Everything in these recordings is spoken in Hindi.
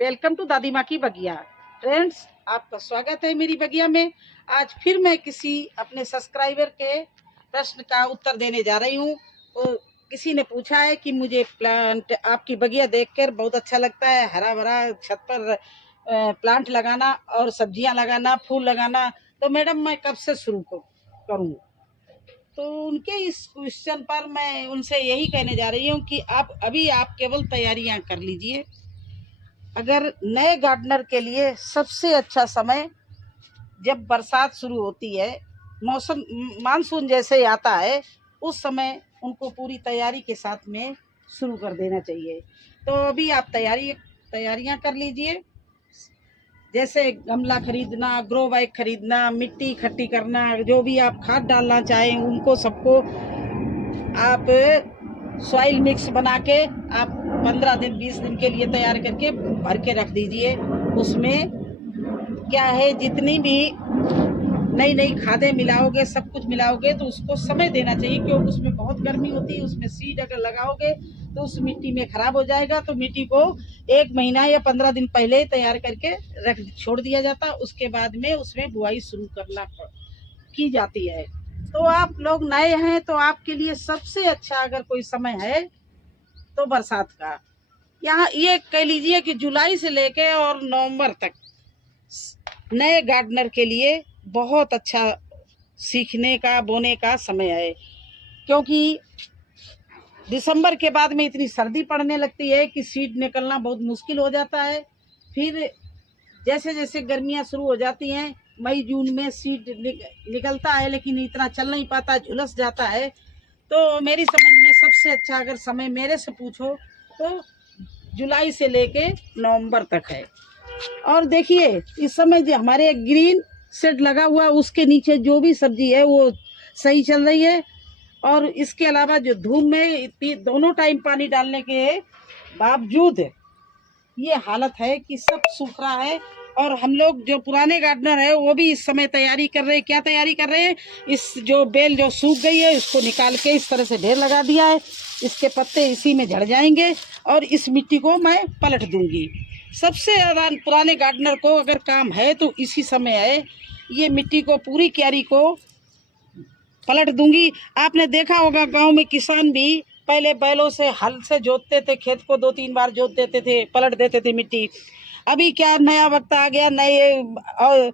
वेलकम टू दादी माँ की बगिया। फ्रेंड्स, आपका स्वागत है मेरी बगिया में। आज फिर मैं किसी अपने सब्सक्राइबर के प्रश्न का उत्तर देने जा रही हूँ। तो किसी ने पूछा है कि मुझे प्लांट आपकी बगिया देखकर बहुत अच्छा लगता है, हरा भरा छत पर प्लांट लगाना और सब्जियां लगाना, फूल लगाना। तो मैडम मैं कब से शुरू करूँ? तो उनके इस क्वेश्चन पर मैं उनसे यही कहने जा रही हूँ कि आप केवल तैयारियां कर लीजिए। अगर नए गार्डनर के लिए सबसे अच्छा समय जब बरसात शुरू होती है, मौसम मानसून जैसे आता है, उस समय उनको पूरी तैयारी के साथ में शुरू कर देना चाहिए। तो अभी आप तैयारियां कर लीजिए, जैसे गमला खरीदना, ग्रो बैग खरीदना, मिट्टी इकट्ठी करना, जो भी आप खाद डालना चाहें उनको सबको आप सॉइल मिक्स बना के आप 15 दिन 20 दिन के लिए तैयार करके भर के रख दीजिए। उसमें क्या है, जितनी भी नई नई खादें मिलाओगे, सब कुछ मिलाओगे तो उसको समय देना चाहिए, क्योंकि उसमें बहुत गर्मी होती है। उसमें सीड अगर लगाओगे तो उस मिट्टी में खराब हो जाएगा। तो मिट्टी को 1 महीना या 15 दिन पहले तैयार करके रख छोड़ दिया जाता, उसके बाद में उसमें बुआई शुरू की जाती है। तो आप लोग नए हैं तो आपके लिए सबसे अच्छा अगर कोई समय है तो बरसात का। यहाँ ये कह लीजिए कि जुलाई से लेके और नवंबर तक नए गार्डनर के लिए बहुत अच्छा सीखने का, बोने का समय है। क्योंकि दिसंबर के बाद में इतनी सर्दी पड़ने लगती है कि सीड निकलना बहुत मुश्किल हो जाता है। फिर जैसे जैसे गर्मियाँ शुरू हो जाती हैं, मई जून में सीड निकलता है, लेकिन इतना चल नहीं पाता, झुलस जाता है। तो मेरी समझ में सबसे अच्छा अगर समय मेरे से पूछो तो जुलाई से लेके नवंबर तक है। और देखिए, इस समय जो हमारे ग्रीन शेड लगा हुआ, उसके नीचे जो भी सब्जी है वो सही चल रही है। और इसके अलावा जो धूप में दोनों टाइम पानी डालने के बावजूद ये हालत है कि सब सूख रहा है। और हम लोग जो पुराने गार्डनर है वो भी इस समय तैयारी कर रहे हैं। क्या तैयारी कर रहे हैं? इस जो बेल जो सूख गई है उसको निकाल के इस तरह से ढेर लगा दिया है। इसके पत्ते इसी में झड़ जाएंगे और इस मिट्टी को मैं पलट दूंगी। सबसे ज़्यादा पुराने गार्डनर को अगर काम है तो इसी समय है। ये मिट्टी को, पूरी क्यारी को पलट दूंगी। आपने देखा होगा गांव में किसान भी पहले बैलों से, हल से जोतते थे, खेत को 2-3 बार जोत देते थे, पलट देते थे मिट्टी। अभी क्या नया वक्त आ गया, नए और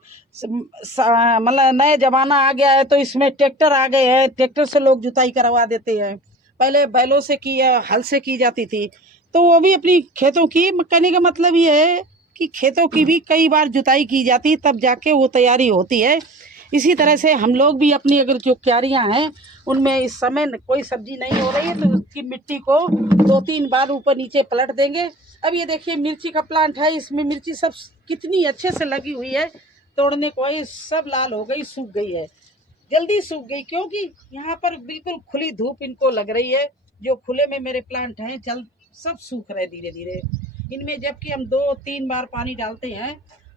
मतलब नए जमाना आ गया है, तो इसमें ट्रैक्टर आ गए हैं। ट्रैक्टर से लोग जुताई करवा देते हैं। पहले बैलों से की या हल से की जाती थी। तो वो भी अपनी खेतों की, कहने का मतलब ये है कि खेतों की भी कई बार जुताई की जाती, तब जाके वो तैयारी होती है। इसी तरह से हम लोग भी अपनी अगर जो क्यारियां हैं उनमें इस समय कोई सब्जी नहीं हो रही है तो उसकी मिट्टी को 2-3 बार ऊपर नीचे पलट देंगे। अब ये देखिए, मिर्ची का प्लांट है, इसमें मिर्ची सब कितनी अच्छे से लगी हुई है। तोड़ने को ये सब लाल हो गई, सूख गई है, जल्दी सूख गई, क्योंकि यहाँ पर बिल्कुल खुली धूप इनको लग रही है। जो खुले में मेरे प्लांट हैं जल्द सब सूख रहे धीरे धीरे इनमें, जबकि हम 2-3 बार पानी डालते हैं।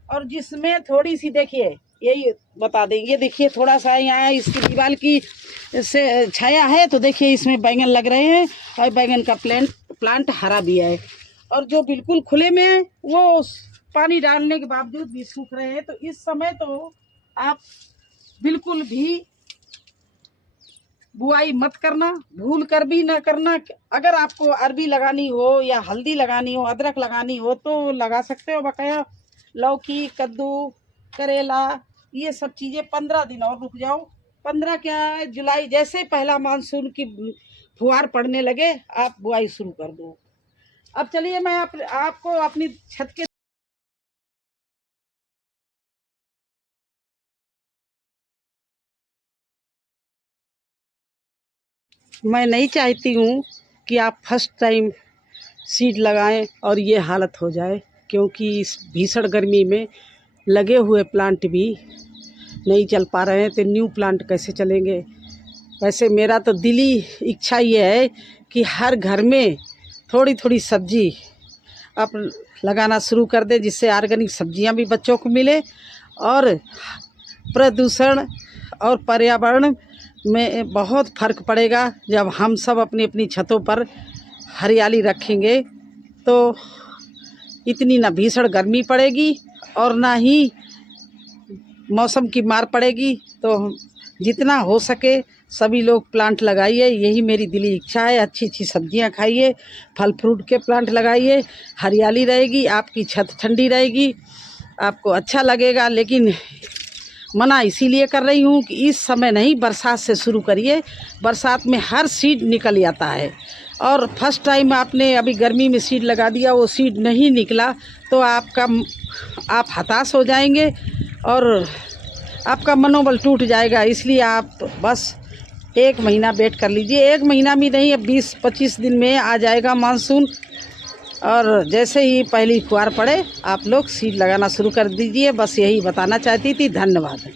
और जिसमें थोड़ी सी, देखिए यही बता दें, ये देखिए थोड़ा सा यहाँ इसकी दीवार की से छाया है, तो देखिए इसमें बैंगन लग रहे हैं और बैंगन का प्लांट हरा भी है। और जो बिल्कुल खुले में है वो पानी डालने के बावजूद भी सूख रहे हैं। तो इस समय तो आप बिल्कुल भी बुआई मत करना, भूल कर भी न करना। अगर आपको अरबी लगानी हो या हल्दी लगानी हो, अदरक लगानी हो तो लगा सकते हो बकाया। लौकी, कद्दू, करेला, ये सब चीज़ें 15 दिन और रुक जाओ। 15 क्या, जुलाई जैसे पहला मानसून की फुहार पड़ने लगे आप बुआई शुरू कर दो। अब चलिए मैं आपको अपनी छत के, मैं नहीं चाहती हूँ कि आप फर्स्ट टाइम सीड लगाएं और ये हालत हो जाए, क्योंकि इस भीषण गर्मी में लगे हुए प्लांट भी नहीं चल पा रहे हैं, तो न्यू प्लांट कैसे चलेंगे। वैसे मेरा तो दिली इच्छा ये है कि हर घर में थोड़ी थोड़ी सब्जी आप लगाना शुरू कर दें, जिससे ऑर्गेनिक सब्जियां भी बच्चों को मिले और प्रदूषण और पर्यावरण में बहुत फर्क पड़ेगा। जब हम सब अपनी अपनी छतों पर हरियाली रखेंगे तो इतनी ना भीषण गर्मी पड़ेगी और ना ही मौसम की मार पड़ेगी। तो जितना हो सके सभी लोग प्लांट लगाइए, यही मेरी दिली इच्छा है। अच्छी अच्छी सब्जियां खाइए, फल फ्रूट के प्लांट लगाइए, हरियाली रहेगी, आपकी छत ठंडी रहेगी, आपको अच्छा लगेगा। लेकिन मना इसीलिए कर रही हूँ कि इस समय नहीं, बरसात से शुरू करिए। बरसात में हर सीड निकल जाता है और फर्स्ट टाइम आपने अभी गर्मी में सीड लगा दिया, वो सीड नहीं निकला तो आप हताश हो जाएंगे और आपका मनोबल टूट जाएगा। इसलिए आप बस 1 महीना वेट कर लीजिए। 1 महीना भी नहीं, अब 20-25 दिन में आ जाएगा मानसून और जैसे ही पहली फुहार पड़े आप लोग सीड लगाना शुरू कर दीजिए। बस यही बताना चाहती थी। धन्यवाद।